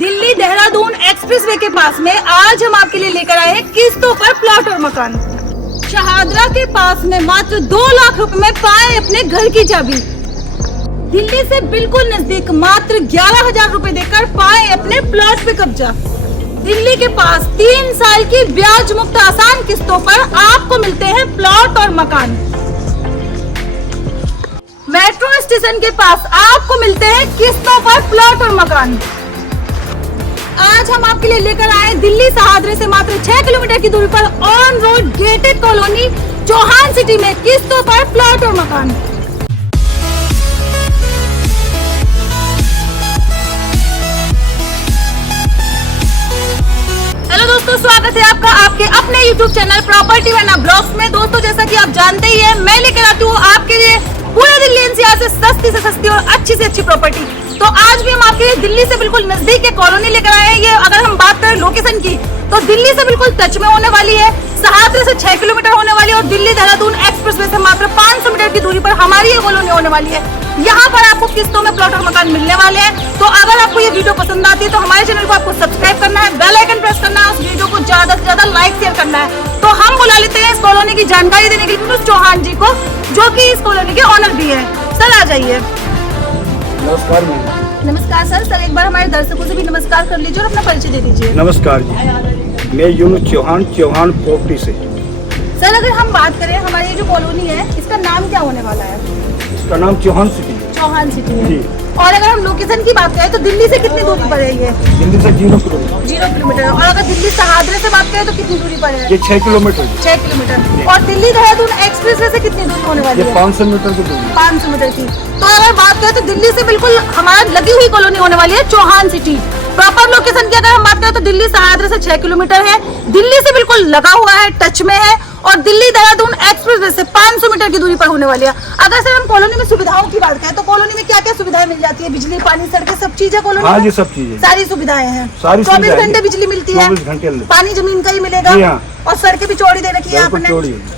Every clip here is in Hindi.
दिल्ली देहरादून एक्सप्रेसवे के पास में आज हम आपके लिए लेकर आए हैं किस्तों पर प्लॉट और मकान। शहादरा के पास में मात्र 2 लाख रुपए में पाए अपने घर की चाबी। दिल्ली से बिल्कुल नजदीक मात्र 11,000 रुपए देकर पाए अपने प्लॉट पे कब्जा। दिल्ली के पास 3 साल की ब्याज मुक्त आसान किस्तों पर आपको मिलते हैं प्लॉट और मकान। मेट्रो स्टेशन के पास आपको मिलते हैं किस्तों पर प्लॉट और मकान। आज हम आपके लिए लेकर आए दिल्ली सहादरे से मात्र 6 किलोमीटर की दूरी पर on road gated colony Chauhan City में किस्तों पर प्लॉट और मकान। हेलो दोस्तों, स्वागत है आपका आपके अपने YouTube चैनल प्रॉपर्टी वरना ब्लॉग्स में। दोस्तों, जैसा कि आप जानते ही हैं, मैं लेकर आती हूँ आपके लिए पूरे दिल्ली एनसीआर से सस्ती और अच्छी से अच्छी प्रॉपर्टी। तो आज भी हम आपके लिए दिल्ली से बिल्कुल नजदीक एक कॉलोनी लेकर आए हैं। ये अगर हम बात करें लोकेशन की तो दिल्ली से बिल्कुल टच में होने वाली है, सहादरे से 6 किलोमीटर होने वाली है और दिल्ली देहरादून एक्सप्रेसवे से मात्र 500 मीटर की दूरी पर हमारी ये कॉलोनी होने वाली है। यहाँ पर आपको किस्तों में प्लॉट और मकान मिलने वाले हैं। तो अगर आपको ये वीडियो पसंद आती है तो हमारे चैनल को आपको सब्सक्राइब करना है, बेल आइकन प्रेस करना है, उस वीडियो को ज्यादा से ज्यादा लाइक शेयर करना है। तो हम बुला लेते हैं इस कॉलोनी की जानकारी देने के लिए चौहान जी को, जो कि इस कॉलोनी के ऑनर भी है। सर आ जाइए। नमस्कार मैम। नमस्कार सर, एक बार हमारे दर्शकों से भी नमस्कार कर लीजिए और अपना परिचय दे दीजिए। नमस्कार जी, मैं यूनुस चौहान प्रॉपर्टी से। सर, अगर हम बात करें हमारी ये जो कॉलोनी है इसका नाम क्या होने वाला है? इसका नाम चौहान सिटी है। चौहान सिटी है जी। और अगर हम लोकेशन की बात करें तो दिल्ली से कितनी दूरी पर है ये? दिल्ली से 0 किलोमीटर। 0 किलोमीटर। और अगर दिल्ली सहादरे से बात करें तो कितनी दूरी पर है? ये 6 किलोमीटर। 6 किलोमीटर। और दिल्ली देहरादून एक्सप्रेसवे से कितनी दूरी होने वाली ये है? 500 मीटर की दूरी। 500 मीटर की। तो अगर बात करें तो दिल्ली से बिल्कुल हमारा लगी हुई कॉलोनी होने वाली है चौहान सिटी। प्रॉपर लोकेशन की अगर हम बात करें तो दिल्ली सहादरे से 6 किलोमीटर है, दिल्ली से बिल्कुल लगा हुआ है, टच में है और दिल्ली देहरादून एक्सप्रेसवे से 500 मीटर की दूरी पर होने वाली है। अगर सर हम कॉलोनी में सुविधाओं की बात करें तो कॉलोनी में क्या क्या सुविधाएं मिल जाती है? बिजली, पानी, सड़कें, सब चीजें कॉलोनी में? हाँ जी, सब चीजें, सारी सुविधाएं हैं। सारी 24 घंटे बिजली मिलती है, 24 घंटे। पानी जमीन का ही मिलेगा और सड़कें भी चौड़ी दे रखी है आपने,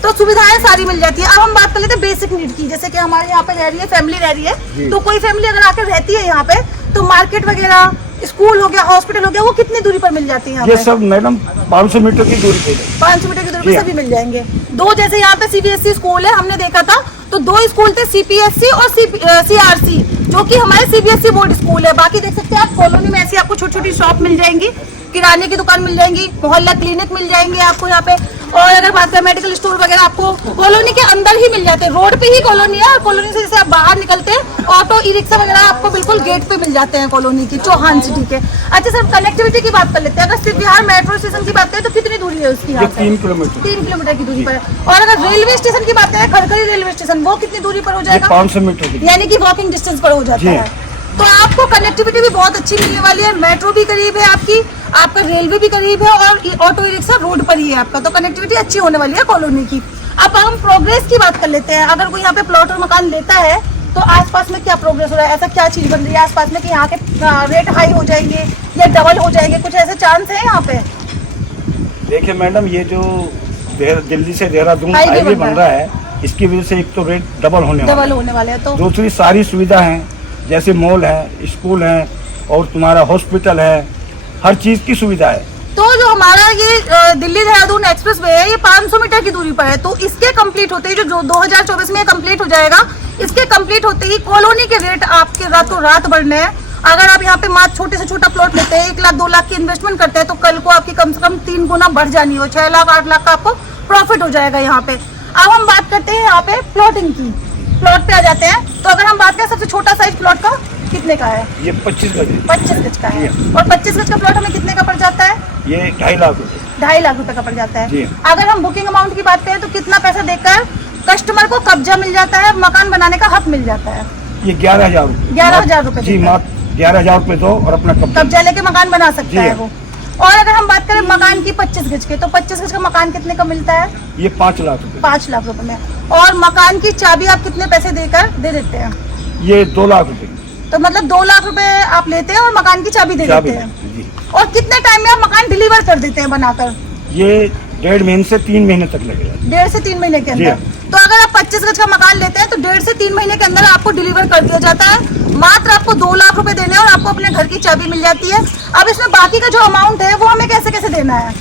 तो सुविधाएं सारी मिल जाती है। अब हम बात कर लेते हैं बेसिक नीड की, जैसे कि हमारे यहाँ पे रह रही है फैमिली रह रही है, तो कोई फैमिली अगर आकर रहती है यहाँ पे तो मार्केट वगैरह, स्कूल हो गया, हॉस्पिटल हो गया, वो कितनी दूरी पर मिल जाती है? ये सब मैडम 500 मीटर की दूरी पे। 500 मीटर की दूरी पर सभी मिल जाएंगे। 2 जैसे यहाँ पे सीबीएसई स्कूल है, हमने देखा था तो 2 स्कूल थे, सीपीएससी और सीआरसी, जो कि हमारे सीबीएसई बोर्ड स्कूल है। बाकी देख सकते हैं आप कॉलोनी में ऐसी आपको छोटी छोटी शॉप मिल जाएंगी, किराने की दुकान मिल जाएंगी, मोहल्ला क्लिनिक मिल जाएंगे आपको यहाँ पे। और अगर बात करें मेडिकल स्टोर वगैरह आपको कॉलोनी के अंदर ही मिल जाते हैं, रोड पे ही कॉलोनी है। और कॉलोनी से जैसे आप बाहर निकलते हैं ऑटो, ई रिक्शा वगैरह आपको बिल्कुल गेट पे मिल जाते हैं कॉलोनी की, चौहान सिटी के। अच्छा सर, कनेक्टिविटी की बात कर लेते हैं। अगर सिर्फ बिहार मेट्रो स्टेशन की बात करें तो कितनी दूरी है उसकी? 3 किलोमीटर। 3 किलोमीटर की दूरी पर। और अगर रेलवे स्टेशन की बात करें, खड़खड़ी रेलवे स्टेशन, वो कितनी दूरी पर हो जाएगा? 500 मीटर की, यानी कि वॉकिंग डिस्टेंस पर हो जाता है। तो आपको कनेक्टिविटी भी बहुत अच्छी मिलने वाली है। मेट्रो भी करीब है आपकी, आपका रेलवे भी करीब है और ऑटो रिक्शा रोड पर ही है आपका, तो कनेक्टिविटी अच्छी होने वाली है कॉलोनी की। अब हम प्रोग्रेस की बात कर लेते हैं। अगर कोई यहाँ पे प्लॉट और मकान लेता है तो आसपास में क्या प्रोग्रेस हो रहा है? ऐसा क्या चीज बन रही है आसपास में कि यहाँ के रेट हाई हो जाएंगे या डबल हो जाएंगे? कुछ ऐसे चांस है यहाँ पे? देखिए मैडम, ये जो दिल्ली से देहरादून हाईवे बन रहा है, इसकी वजह से एक तो रेट डबल होने वाले हैं, तो दूसरी सारी सुविधा है, जैसे मॉल है, स्कूल है और तुम्हारा हॉस्पिटल है, हर चीज की सुविधा है। तो जो हमारा ये दिल्ली देहरादून एक्सप्रेसवे है ये 500 मीटर की दूरी पर है। तो इसके कंप्लीट होते ही जो 2024 में कंप्लीट हो जाएगा, इसके कंप्लीट होते ही कॉलोनी के रेट आपके रातों रात बढ़ने हैं। अगर आप यहाँ पे मात्र छोटे से छोटा प्लॉट लेते हैं, 1 लाख 2 लाख की इन्वेस्टमेंट करते हैं, तो कल को आपकी कम से कम 3 गुना बढ़ जानी हो, 6 लाख 8 लाख का आपको प्रॉफिट हो जाएगा यहाँ पे। अब हम बात करते हैं यहाँ पे प्लॉटिंग की। प्लॉट पे आ जाते हैं तो अगर हम बात करें सबसे छोटा साइज प्लॉट का कितने का है? ये 25 गज। 25 गज का है। और 25 गज का प्लॉट हमें कितने का पड़ जाता है? ये 2.5 लाख रुपए। 2.5 लाख रुपए का पड़ जाता है। अगर हम बुकिंग अमाउंट की बात करें तो कितना पैसा देकर कस्टमर को कब्जा मिल जाता है, मकान बनाने का हक मिल जाता है? ये 11,000 रुपए। 11,000 रुपए जी, मात्र 11,000 रुपए दो और अपना कब्जा लेके मकान बना सकता है वो। और अगर हम बात करें मकान की 25 गज के, तो 25 गज का मकान कितने का मिलता है? ये 5 लाख रुपए। 5 लाख रुपए में। और मकान की चाबी आप कितने पैसे देकर दे देते हैं? ये 2 लाख रुपए। तो मतलब 2 लाख रुपए आप लेते हैं और मकान की चाबी दे देते हैं। और कितने टाइम में आप मकान डिलीवर कर देते हैं बनाकर? ये 1.5 महीने से 3 महीने तक लगेगा। 1.5 से 3 महीने के अंदर। तो अगर आप 25 गज का मकान लेते हैं तो 1.5 से 3 महीने के अंदर आपको डिलीवर कर दिया जाता है। मात्र आपको 2 लाख रुपए देने हैं और आपको अपने घर की चाबी मिल जाती है। अब इसमें बाकी का जो अमाउंट है वो हमें कैसे कैसे देना है?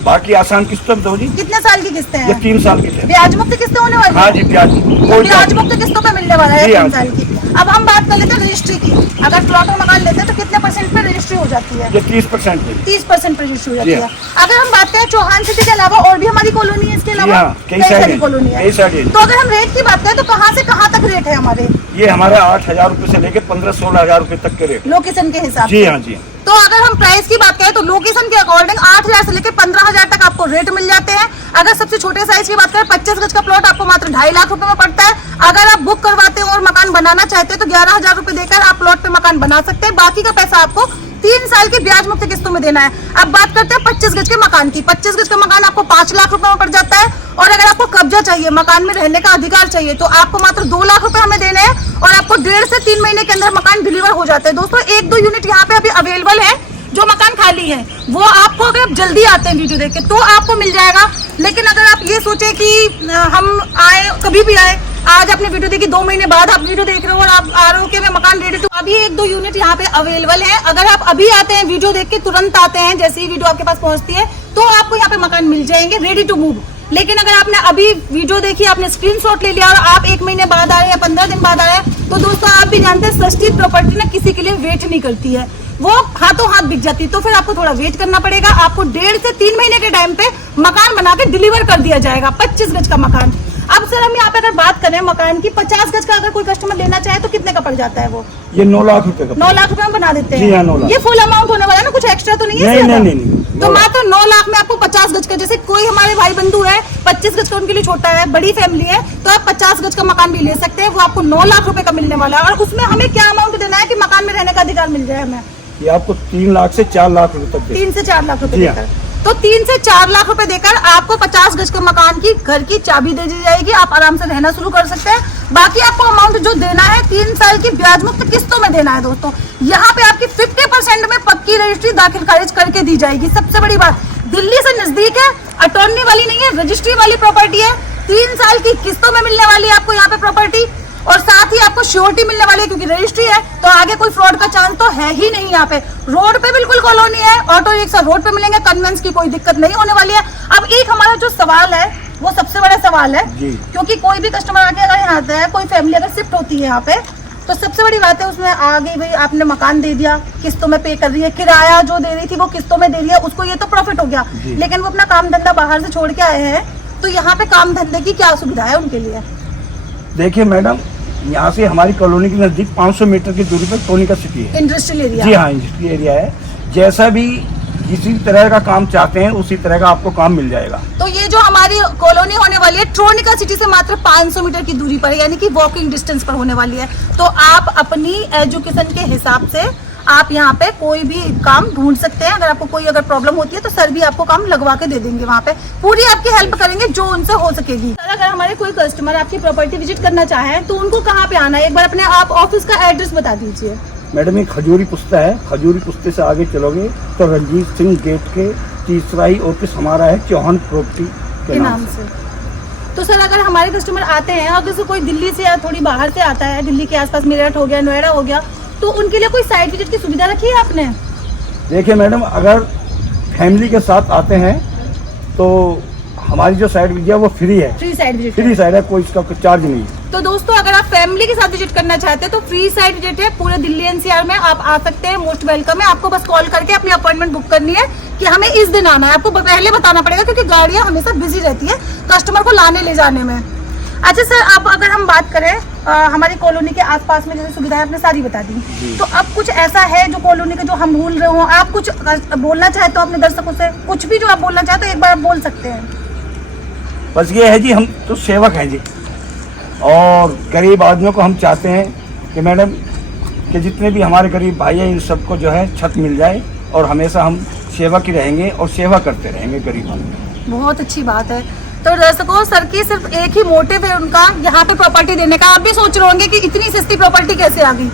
बाकी आसान किस्तों में दो जी। कितने साल की किस्तें ये हैं? 3 साल की है। ब्याज मुक्त किस्तें होने वाली? हाँ जी, ब्याज मुक्त किस्तों पे मिलने वाला है जी, 3 साल की। अब हम बात कर लेते हैं रजिस्ट्री की। अगर प्लॉट और मकान लेते हैं तो कितने % पे रजिस्ट्री हो जाती है? ये 30% पे। 30% पे रजिस्ट्री हो जाती जी है। अगर हम बात करें चौहान सिटी के अलावा और भी हमारी कॉलोनी है, इसके अलावा कई सारी कॉलोनी है। कई सारी। तो अगर हम रेट की बात करें तो कहाँ से कहाँ तक रेट है हमारे? ये हमारा 8,000 रुपए से लेके 15-16 हजार रुपए तक के रेट। लोकेशन के हिसाब जी से? हाँ जी। तो अगर हम प्राइस की बात करें तो लोकेशन के अकॉर्डिंग 8,000 से लेकर 15,000 तक आपको रेट मिल जाते हैं। अगर सबसे छोटे साइज की बात करें 25 गज का प्लॉट आपको मात्र 2.5 लाख रुपए में पड़ता है। अगर आप बुक करवाते हैं और मकान बनाना चाहते हैं तो 11,000 रुपए देकर आप प्लॉट पे मकान बना सकते हैं। बाकी का पैसा आपको 3 साल की ब्याज मुक्त किस्तों में देना है। अब बात करते हैं 25 गज के मकान की। 25 गज का मकान आपको 5 लाख रुपए में पड़ जाता है। और अगर आपको कब्जा चाहिए, मकान में रहने का अधिकार चाहिए, तो आपको मात्र 2 लाख रुपए हमें देने हैं और आपको 1.5 से 3 महीने के अंदर मकान डिलीवर हो जाते हैं। दोस्तों 1-2 यूनिट यहाँ पे अभी अवेलेबल है जो मकान खाली है, वो आपको अगर आप जल्दी आते हैं वीडियो देख के तो आपको मिल जाएगा। लेकिन अगर आप ये सोचे कि हम आए, कभी भी आए, आज आपने वीडियो देखी, 2 महीने बाद आप वीडियो देख रहे हो और आप आ रहे हो कि मैं मकान रेडी टू, अभी 1-2 यूनिट यहाँ पे अवेलेबल है। अगर आप अभी आते हैं वीडियो देख के, तुरंत आते हैं, जैसे ही वीडियो आपके पास पहुंचती है तो आपको यहाँ पे मकान मिल जाएंगे रेडी टू मूव। लेकिन अगर आपने अभी वीडियो देखी, आपने स्क्रीनशॉट ले लिया और आप 1 महीने बाद आ रहे हैं या 15 दिन बाद आ रहे हैं, तो दोस्तों आप भी जानते हैं सस्ती प्रॉपर्टी ना किसी के लिए वेट नहीं करती है, वो हाथों हाथ बिक जाती है। तो फिर आपको थोड़ा वेट करना पड़ेगा। आपको 1.5 से 3 महीने के टाइम पे मकान बना के डिलीवर कर दिया जाएगा, 25 गज का मकान। अब सर हम यहाँ पे अगर बात करें मकान की, 50 गज का अगर कोई कस्टमर लेना चाहे तो कितने का पड़ जाता है? वो ये 9 लाख रुपए का। 9 लाख रुपए में बना देते जी हैं। हाँ, 9 लाख। ये फुल अमाउंट होने वाला है ना, कुछ एक्स्ट्रा तो नहीं है? नहीं। तो मात्र 9 लाख में आपको 50 गज का, जैसे कोई हमारे भाई बंधु है 25 गज का उनके लिए छोटा है, बड़ी फैमिली है, तो आप 50 गज का मकान भी ले सकते हैं। वो आपको 9 लाख रुपए का मिलने वाला है। और उसमें हमें क्या अमाउंट देना है कि मकान में रहने का अधिकार मिल जाए हमें? ये आपको 3 लाख से 4 लाख रुपए तक। 3 से 4 लाख रुपए जी देकर, तो 3 से 4 लाख रुपए देकर आपको 50 गज के मकान की घर की चाबी दे दी जाएगी। आप आराम से रहना शुरू कर सकते हैं। बाकी आपको अमाउंट जो देना है 3 साल की ब्याज मुक्त किस्तों में देना है। दोस्तों यहाँ पे आपकी 50% में पक्की रजिस्ट्री दाखिल खारिज करके दी जाएगी। सबसे बड़ी बात, दिल्ली से नजदीक है, अटॉर्नी वाली नहीं है, रजिस्ट्री वाली प्रॉपर्टी है। 3 साल की किस्तों में मिलने वाली है आपको यहाँ पे प्रॉपर्टी, और साथ ही आपको श्योरिटी मिलने वाली है क्योंकि रजिस्ट्री है तो आगे कोई फ्रॉड का चांस तो है ही नहीं। यहाँ पे रोड पे बिल्कुल कॉलोनी है, ऑटो रिक्शा रोड पे मिलेंगे, कन्वेंस की कोई दिक्कत नहीं होने वाली है। अब एक हमारा जो सवाल है वो सबसे बड़ा सवाल है, क्योंकि कोई भी कस्टमर आके अगर यहाँ आता है, कोई फैमिली अगर शिफ्ट होती है यहाँ पे, तो सबसे बड़ी बात है उसमें आगे भाई आपने मकान दे दिया, किस्तों में पे कर रही है, किराया जो दे रही थी वो किस्तों में दे रही है, उसको ये तो प्रॉफिट हो गया। लेकिन वो अपना काम धंधा बाहर से छोड़ के आए हैं, तो यहाँ पे काम धंधे की क्या सुविधा है उनके लिए? देखिए मैडम, यहाँ से हमारी कॉलोनी के नजदीक 500 मीटर की दूरी पर टोनिका सिटी है, इंडस्ट्रियल एरिया। जी हाँ, इंडस्ट्रियल एरिया है। जैसा भी जिसी तरह का काम चाहते हैं उसी तरह का आपको काम मिल जाएगा। तो ये जो हमारी कॉलोनी होने वाली है ट्रोनिका सिटी से मात्र 500 मीटर की दूरी पर, यानी कि वॉकिंग डिस्टेंस पर होने वाली है। तो आप अपनी एजुकेशन के हिसाब से आप यहाँ पे कोई भी काम ढूंढ सकते हैं। अगर आपको कोई अगर प्रॉब्लम होती है तो सर भी आपको काम लगवा के दे देंगे, वहाँ पे पूरी आपकी हेल्प करेंगे जो उनसे हो सकेगी। सर अगर हमारे कोई कस्टमर आपकी प्रॉपर्टी विजिट करना चाहे तो उनको कहाँ पे आना है? एक बार अपने आप ऑफिस का एड्रेस बता दीजिए। मैडम ये खजूरी पुस्ता है, खजूरी पुस्ते से आगे चलोगे तो रंजीत सिंह गेट के तीसरा ही ऑफिस हमारा है, चौहान प्रॉपर्टी के नाम से। तो सर अगर हमारे कस्टमर आते हैं, अगर से कोई दिल्ली से या थोड़ी बाहर से आता है, दिल्ली के आसपास मेरठ हो गया, नोएडा हो गया, तो उनके लिए कोई साइट विजिट की सुविधा रखी है आपने? देखिए मैडम, अगर फैमिली के साथ आते हैं तो हमारी जो साइट विजिट है वो फ्री है, free site visit, free site है, कोई इसका कोई चार्ज नहीं है। तो दोस्तों अगर आप फैमिली के साथ विजिट करना चाहते हैं तो फ्री साइट विजिट है, पूरे दिल्ली एनसीआर में आप आ सकते हैं, मोस्ट वेलकम है। आपको बस कॉल करके अपनी अपॉइंटमेंट बुक करनी है कि हमें इस दिन आना है। आपको पहले बताना पड़ेगा क्योंकि गाड़ियां हमेशा बिजी रहती है कस्टमर को लाने ले जाने में। अच्छा सर, अब अगर हम बात करें हमारी कॉलोनी के आसपास में जैसे सुविधाएं आपने सारी बता दी, तो अब कुछ ऐसा है जो कॉलोनी के जो हम भूल रहे हो, आप कुछ बोलना चाहे तो अपने दर्शकों से कुछ भी जो आप बोलना चाहे तो एक बार आप बोल सकते हैं। बस ये है जी, हम तो सेवक हैं जी, और गरीब आदमियों को हम चाहते हैं कि मैडम कि जितने भी हमारे गरीब भाई हैं इन सबको जो है छत मिल जाए, और हमेशा हम सेवक ही रहेंगे और सेवा करते रहेंगे गरीबों की। बहुत अच्छी बात है। तो दर्शकों, सर की सिर्फ एक ही मोटिव है उनका यहाँ पे प्रॉपर्टी देने का। आप भी सोच रहे होंगे कि इतनी सस्ती प्रॉपर्टी कैसे आ गई।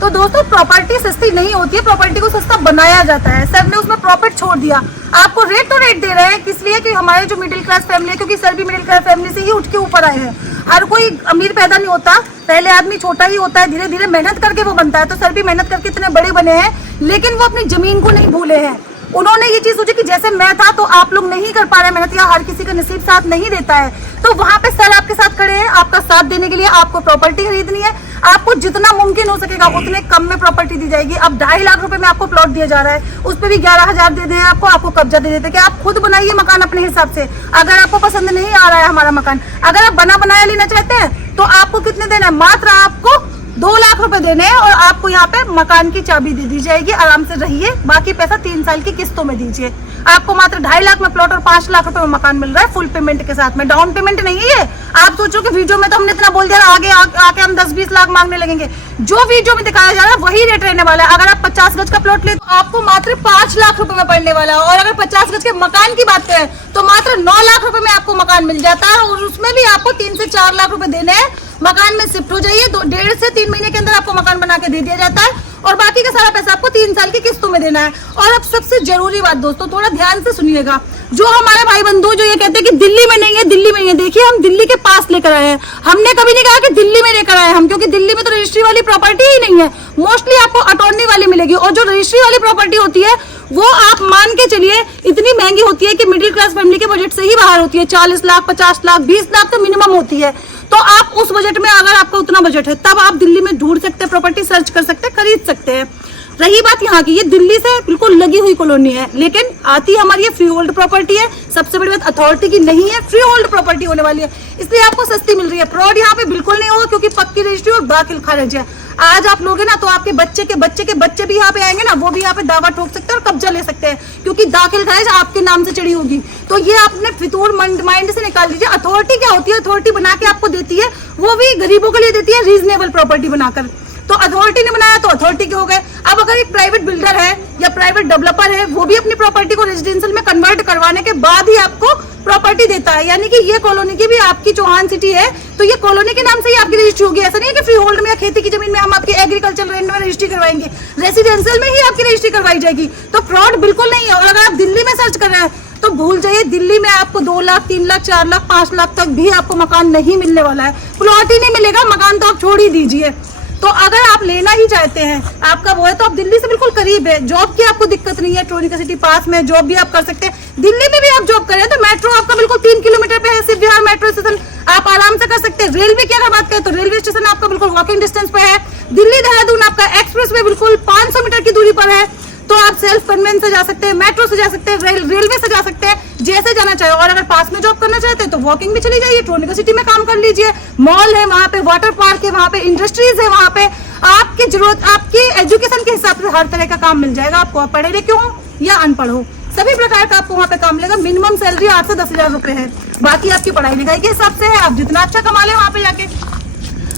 तो दोस्तों प्रॉपर्टी सस्ती नहीं होती है, प्रॉपर्टी को सस्ता बनाया जाता है। सर ने उसमें प्रॉफिट छोड़ दिया। आपको रेट तो रेट दे रहे हैं, किस लिए कि हमारे जो मिडिल क्लास फैमिली है, क्योंकि सर भी मिडिल क्लास फैमिली से ही उठ के ऊपर आए हैं। हर कोई अमीर पैदा नहीं होता, पहले आदमी छोटा ही होता है, धीरे धीरे मेहनत करके वो बनता है। तो सर भी मेहनत करके इतने बड़े बने हैं, लेकिन वो अपनी जमीन को नहीं भूले हैं। उन्होंने ये चीज सोची कि जैसे मैं था तो आप लोग नहीं कर पा रहे मेहनत, या हर किसी का नसीब साथ नहीं देता है, तो वहां पे सर आपके साथ खड़े हैं, आपका साथ देने के लिए। आपको प्रॉपर्टी खरीदनी है, आपको जितना मुमकिन हो सकेगा उतने कम में प्रॉपर्टी दी जाएगी। अब 2.5 लाख रुपए में आपको प्लॉट दिया जा रहा है, उस पर भी 11,000 दे दें आपको कब्जा दे देते हैं कि आप खुद बनाइए मकान अपने हिसाब से। अगर आपको पसंद नहीं आ रहा है हमारा मकान, अगर आप बना बनाया लेना चाहते हैं, तो आपको कितने देना है? मात्र आपको 2 लाख रुपए देने हैं, और आपको यहाँ पे मकान की चाबी दे दी जाएगी। आराम से रहिए, बाकी पैसा 3 साल की किस्तों में दीजिए। आपको मात्र 2.5 लाख में प्लॉट और 5 लाख रुपए में मकान मिल रहा है, फुल पेमेंट के साथ में। डाउन पेमेंट नहीं है ये। आप सोचो कि वीडियो में तो हमने इतना बोल दिया, आगे आके हम 10-20 लाख मांगने लगेंगे। जो वीडियो में दिखाया जा रहा है वही रेट रहने वाला है। अगर आप 50 गज का प्लॉट ले तो आपको मात्र 5 लाख रुपए में पड़ने वाला है, और अगर 50 गज के मकान की बात करें तो मात्र 9 लाख रुपए में आपको मकान मिल जाता है, और उसमें भी आपको 3 से 4 लाख रुपए देने हैं। मकान में शिफ्ट हो जाइए, 1.5 से 3 महीने के अंदर आपको मकान बना के दे दिया जाता है, और बाकी का सारा पैसा आपको 3 साल की किस्तों में देना है। और अब सबसे जरूरी बात दोस्तों, थोड़ा ध्यान से सुनिएगा। जो हमारे भाई बंधु जो ये कहते हैं कि दिल्ली में नहीं है, दिल्ली में नहीं है, देखिए हम दिल्ली के पास लेकर आए हैं। हमने कभी नहीं कहा कि दिल्ली में लेकर आए हम, क्योंकि दिल्ली में तो रजिस्ट्री वाली प्रॉपर्टी ही नहीं है। मोस्टली आपको अटॉर्नी वाली मिलेगी, और जो रजिस्ट्री वाली प्रॉपर्टी होती है वो आप मान के चलिए इतनी महंगी होती है कि मिडिल क्लास फैमिली के बजट से ही बाहर होती है। 40 लाख, 50 लाख, 20 लाख तो मिनिमम होती है। तो आप उस बजट में, अगर आपका उतना बजट है, तब आप दिल्ली में ढूंढ सकते हैं, प्रॉपर्टी सर्च कर सकते हैं, खरीद सकते हैं। रही बात यहाँ की, ये दिल्ली से बिल्कुल लगी हुई कॉलोनी है, लेकिन आती हमारी ये फ्री होल्ड प्रॉपर्टी है। सबसे बड़ी बात अथॉरिटी की नहीं है, फ्री होल्ड प्रॉपर्टी होने वाली है, इसलिए आपको सस्ती मिल रही है। फ्रॉड यहाँ पे बिल्कुल नहीं होगा, क्योंकि पक्की रजिस्ट्री और दाखिल खारिज है। आज आप लोगे ना तो आपके बच्चे के बच्चे भी यहाँ पे आएंगे ना, वो भी यहाँ पे दावा ठोक सकते हैं और कब्जा ले सकते हैं, क्योंकि दाखिल खारिज आपके नाम से चढ़ी होगी। तो ये आपने फितूर माइंड से निकाल लीजिए। अथॉरिटी क्या होती है? अथॉरिटी बना के आपको देती है, वो भी गरीबों के लिए देती है, रीजनेबल प्रॉपर्टी बनाकर। तो अथॉरिटी ने बनाया तो अथॉरिटी के हो गए। अब अगर एक प्राइवेट बिल्डर है या प्राइवेट डेवलपर है, वो भी अपनी प्रॉपर्टी को रेजिडेंशियल में कन्वर्ट करवाने के बाद ही आपको प्रॉपर्टी देता है। यानी कि ये कॉलोनी की भी आपकी चौहान सिटी है, तो ये कॉलोनी के नाम से ही आपकी रजिस्ट्री होगी। ऐसा नहीं है कि फ्री होल्ड में या खेती की जमीन में हम आपकी एग्रीकल्चर लैंड में रजिस्ट्री करवाएंगे, रेसिडेंशियल में ही आपकी रजिस्ट्री करवाई जाएगी। तो फ्रॉड बिल्कुल नहीं है। और अगर आप दिल्ली में सर्च कर रहे हैं तो भूल जाइए, दिल्ली में आपको 2 लाख, 3 लाख, 4 लाख, 5 लाख तक भी आपको मकान नहीं मिलने वाला है। प्लॉट ही नहीं मिलेगा, मकान तो आप छोड़ ही दीजिए। तो अगर आप लेना ही चाहते हैं, आपका वो है, तो आप दिल्ली से बिल्कुल करीब है, जॉब की आपको दिक्कत नहीं है, ट्रोनिका सिटी पास में, जॉब भी आप कर सकते हैं। दिल्ली में भी आप जॉब करें तो मेट्रो आपका बिल्कुल 3 किलोमीटर पे है, सिर्फ बिहार मेट्रो स्टेशन आप आराम से कर सकते हैं। रेलवे की अगर बात करें तो रेलवे स्टेशन आपका बिल्कुल वॉकिंग डिस्टेंस पे है। दिल्ली देहरादून आपका एक्सप्रेस वे बिल्कुल 500 मीटर की दूरी पर है, तो आप सेल्फ कन्वेंस से जा सकते हैं, मेट्रो से जा सकते हैं, रेलवे से जा सकते हैं, जैसे जाना चाहे। और अगर पास में जॉब करना चाहते हैं तो वॉकिंग भी चली जाइए, ट्रोनिका सिटी में काम कर लीजिए। मॉल है वहाँ पे, वाटर पार्क है वहाँ पे, इंडस्ट्रीज है वहाँ पे, आपकी जरूरत, आपकी एजुकेशन के हिसाब से हर तरह का काम मिल जाएगा आपको। आप पढ़े लिखे हो या अनपढ़ हो, सभी प्रकार का आपको वहाँ पे काम मिलेगा। मिनिमम सैलरी 8 से 10,000 रुपए है, बाकी आपकी पढ़ाई लिखाई के हिसाब से है, आप जितना अच्छा कमा ले वहाँ पे जाके।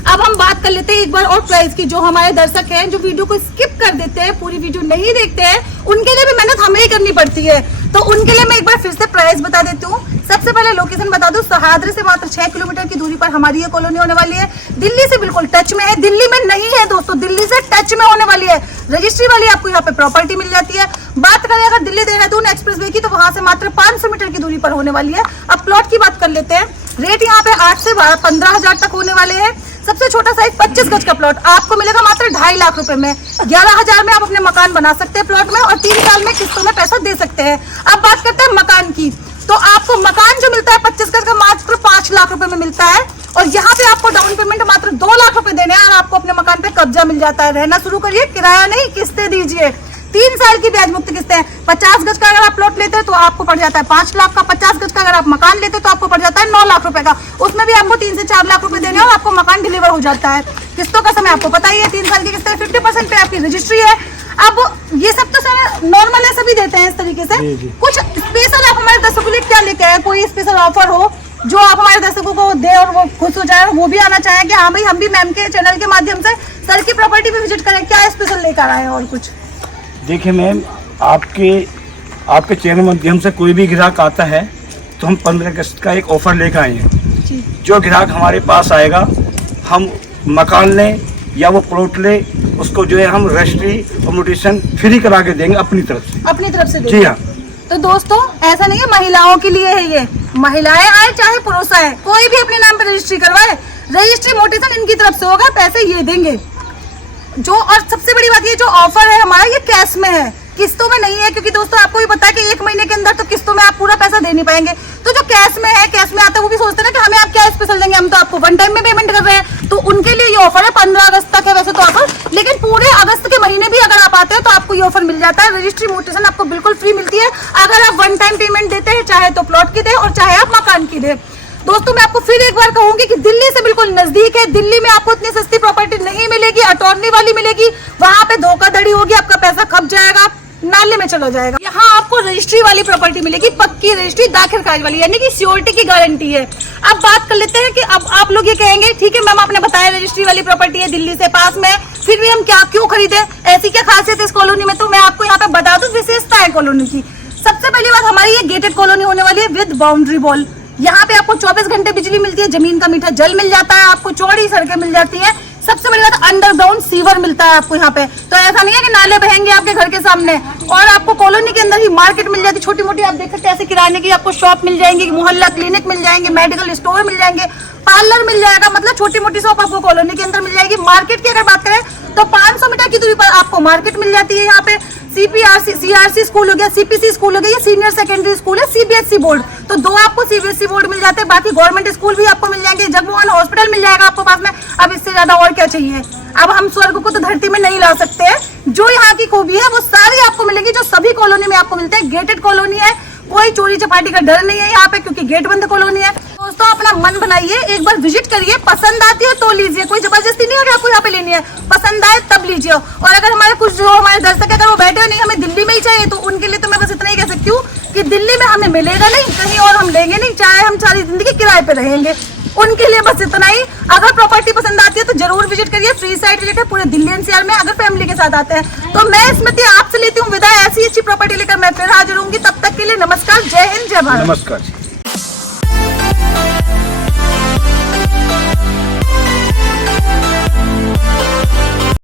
अब हम बात कर लेते हैं एक बार और प्राइस की। जो हमारे दर्शक हैं जो वीडियो को स्किप कर देते हैं, पूरी वीडियो नहीं देखते हैं, उनके लिए भी मेहनत हमें ही करनी पड़ती है, तो उनके लिए मैं एक बार फिर से प्राइस बता देती हूँ। सबसे पहले लोकेशन बता दूं, सहाद्री से मात्र 6 किलोमीटर की दूरी पर हमारी ये कॉलोनी होने वाली है। दिल्ली से बिल्कुल टच में है, दिल्ली में नहीं है दोस्तों, दिल्ली से टच में होने वाली है। रजिस्ट्री वाली आपको यहाँ पे प्रॉपर्टी मिल जाती है। बात करें अगर दिल्ली देहरादून एक्सप्रेसवे की, तो वहां से मात्र 500 मीटर की दूरी पर होने वाली है। अब प्लॉट की बात कर लेते हैं। रेट यहाँ पे 8 से 15,000 तक होने वाले हैं। सबसे छोटा साइज 25 गज का प्लॉट आपको मिलेगा मात्र 2.5 लाख रुपए में। 11,000 में आप अपने मकान बना सकते हैं प्लॉट में, और 3 साल में किस्तों में पैसा दे सकते हैं। अब बात करते हैं मकान की, तो आपको मकान जो मिलता है 25 गज का मात्र 5 लाख रुपए में मिलता है, और यहाँ पे आपको डाउन पेमेंट मात्र 2 लाख रुपए देने हैं, और आपको अपने मकान पे कब्जा मिल जाता है। रहना शुरू करिए, किराया नहीं, किस्तें दीजिए। 3 साल की ब्याज मुक्त किस्तें। 50 गज का अगर आप प्लॉट लेते हैं तो आपको पड़ जाता है 5 लाख का। 50 गज का अगर आप मकान लेते हैं तो आपको पड़ जाता है 9 लाख रुपए का। उसमें भी आपको 3 से 4 लाख रुपए देने और आपको मकान डिलीवर हो जाता है। किस्तों का समय आपको पता ही है, 3 साल की किस्तें, 50% पे आपकी रजिस्ट्री है। अब ये सब तो सर नॉर्मल है, सभी देते हैं इस तरीके से। कुछ स्पेशल आप हमारे दर्शकों के लिए क्या लेके आए, कोई स्पेशल ऑफर हो जो आप हमारे दर्शकों को दे और वो खुश हो जाए, वो भी आना चाहें कि हाँ भाई हम भी मैम के चैनल के माध्यम से सर की प्रॉपर्टी पे विजिट करें, क्या स्पेशल लेकर आए हैं और कुछ? देखिए मैम, आपके चैनल माध्यम से कोई भी ग्राहक आता है तो हम 15 अगस्त का एक ऑफर लेकर आए हैं। जो ग्राहक हमारे पास आएगा, हम मकान लें या वो प्लॉट ले, उसको जो है हम रजिस्ट्री और नोटिशन फ्री करा के देंगे अपनी तरफ से। जी हाँ। तो दोस्तों ऐसा नहीं है महिलाओं के लिए है, ये महिलाएं आए चाहे पुरुष आए, कोई भी अपने नाम पर रजिस्ट्री करवाए, रजिस्ट्री नोटिशन इनकी तरफ से होगा, पैसे ये देंगे जो। और सबसे बड़ी बात ये जो ऑफर है हमारा ये कैश में है, किस्तों में नहीं है, क्योंकि दोस्तों आपको भी पता है कि 1 महीने के अंदर तो किस्तों में आप पूरा पैसा दे नहीं पाएंगे। तो जो कैश में है, कैश में आता है वो भी सोचते हैं ना कि हमें आप क्या स्पेशल देंगे, हम तो आपको वन टाइम में पेमेंट कर रहे हैं। तो उनके लिए ये ऑफर है 15 अगस्त तक है वैसे तो ऑफर, लेकिन पूरे अगस्त के महीने भी अगर आप आते हैं तो आपको ये ऑफर मिल जाता है। रजिस्ट्री नोटिशन आपको बिल्कुल फ्री मिलती है अगर आप वन टाइम पेमेंट देते हैं, चाहे तो प्लॉट की दे और चाहे आप मकान की दे। दोस्तों मैं आपको फिर एक बार कहूंगी कि दिल्ली से बिल्कुल नजदीक है, दिल्ली में आपको इतनी सस्ती प्रॉपर्टी नहीं मिलेगी, अटॉर्नी वाली मिलेगी, वहां पे धोखाधड़ी होगी, आपका पैसा खप जाएगा, नाले में चला जाएगा। यहाँ आपको रजिस्ट्री वाली प्रॉपर्टी मिलेगी, पक्की रजिस्ट्री, दाखिल खारिज वाली, यानी कि सियोरिटी की गारंटी है। अब बात कर लेते हैं कि अब आप लोग ये कहेंगे ठीक है मैम आपने बताया रजिस्ट्री वाली प्रॉपर्टी है, दिल्ली से पास में, फिर भी हम क्यों खरीदे, ऐसी क्या खासियत है इस कॉलोनी में? तो मैं आपको यहाँ पे बता दूं विशेषता है कॉलोनी की। सबसे पहली बात, हमारी ये गेटेड कॉलोनी होने वाली है विद बाउंड्री वॉल। यहाँ पे आपको 24 घंटे बिजली मिलती है, जमीन का मीठा जल मिल जाता है, आपको चौड़ी सड़कें मिल जाती है, सबसे बड़ी बात अंडरग्राउंड सीवर मिलता है आपको यहाँ पे। तो ऐसा नहीं है कि नाले बहेंगे आपके घर के सामने। और आपको कॉलोनी के अंदर ही मार्केट मिल जाती है, छोटी मोटी, आप देख सकते हैं ऐसे किराने की आपको शॉप मिल जाएंगी, मोहल्ला क्लिनिक मिल जाएंगे, मेडिकल स्टोर मिल जाएंगे, पार्लर मिल जाएगा, मतलब छोटी मोटी शॉप आपको कॉलोनी के अंदर मिल जाएगी। मार्केट की अगर बात करें तो 500 मीटर की दूरी पर आपको मार्केट मिल जाती है। यहाँ पे CRC स्कूल हो गया, CPC स्कूल हो गया, ये सीनियर सेकेंडरी स्कूल है, CBSE बोर्ड, तो 2 आपको CBSE बोर्ड मिल जाते हैं। बाकी गवर्नमेंट स्कूल भी आपको मिल जाएंगे, जगमोहन हॉस्पिटल मिल जाएगा आपको पास में। अब इससे ज्यादा और क्या चाहिए? अब हम स्वर्ग को तो धरती में नहीं ला सकते हैं, जो यहाँ की खूबी है वो सारी आपको मिलेगी जो सभी कॉलोनी में आपको मिलते हैं। गेटेड कॉलोनी है, कोई चोरी चपाटी का डर नहीं है यहाँ पे, क्योंकि गेट बंद कॉलोनी है। दोस्तों अपना मन बनाइए, एक बार विजिट करिए, पसंद आती है तो लीजिए, कोई जबरदस्ती नहीं है कि आपको यहाँ पे लेनी है, पसंद आए तब लीजिए। और अगर हमारे कुछ जो हमारे दर्शक अगर वो बैठे नहीं हमें दिल्ली में ही चाहिए, तो उनके लिए तो मैं बस इतना ही कह सकती हूँ कि दिल्ली में हमें मिलेगा नहीं, कहीं और हम लेंगे नहीं, चाहे हम सारी जिंदगी किराए पे रहेंगे। उनके लिए बस इतना ही। अगर प्रॉपर्टी पसंद आती है तो जरूर विजिट करिए, फ्री साइट विजिट है पूरे दिल्ली NCR में, अगर फैमिली के साथ आते हैं। तो मैं स्मृति आपसे लेती हूँ विदा, ऐसी अच्छी प्रॉपर्टी लेकर मैं फिर हाजिर होंगी, तब तक के लिए नमस्कार, जय हिंद, जय भारत। नमस्कार।